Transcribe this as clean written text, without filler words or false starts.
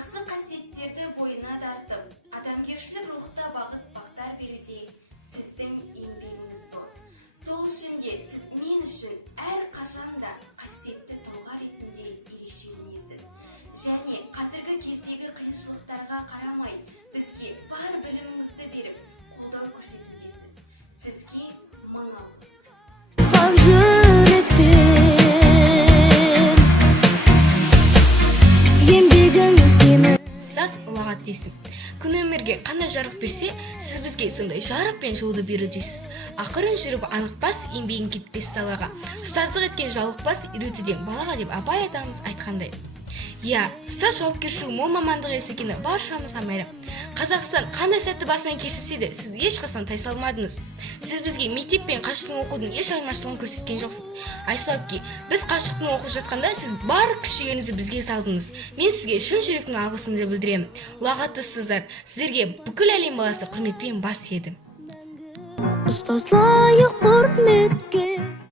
жақсы қасиеттерді бойына тартып, адамгершілік рухта бағыт-бағдар беруде сіздің еңбегіңіз зор. Сол үшін де сіз мен үшін әр қашанда қасиетті тұлға ретінде ерекшеленесіз. Және қазіргі кездегі қиыншылықтарға қарамай, бізге бар біліміңізді беріп, қолдау көрсетудесіз. Сізге мың алғыс. Саз ұлағат дейсің. Күн өмірге қандай жарық берсе, сіз бізге сондай жарық пен жылуды беру дейсіз. Ақырын жүріп анықпас, еңбегін кетпес салаға. Ұстаздық еткен жалықпас, үйретуден балаға деп Абай атамыз айтқандай. Я, ұстаз жауапкершілігі мол мамандық екені баршамызға мәлім. Қазақстан қандай сәтті басынан кешірсе де, сіз ешқашан тайсалмадыңыз. Сіз бізге мектеп пен қашықтан оқудың еш айырмашылығын көрсеткен жоқсыз. Айсауки, біз қашықтан оқып жатқанда сіз бар күш-жігеріңізді бізге салдыңыз. Мен сізге шын жүректің алғысымды білдіремін. Ұлағатты ұстаздар, сіздерге бүкіл әлем баласы құрметпен бас иеді. Ұстаз лайық құрметке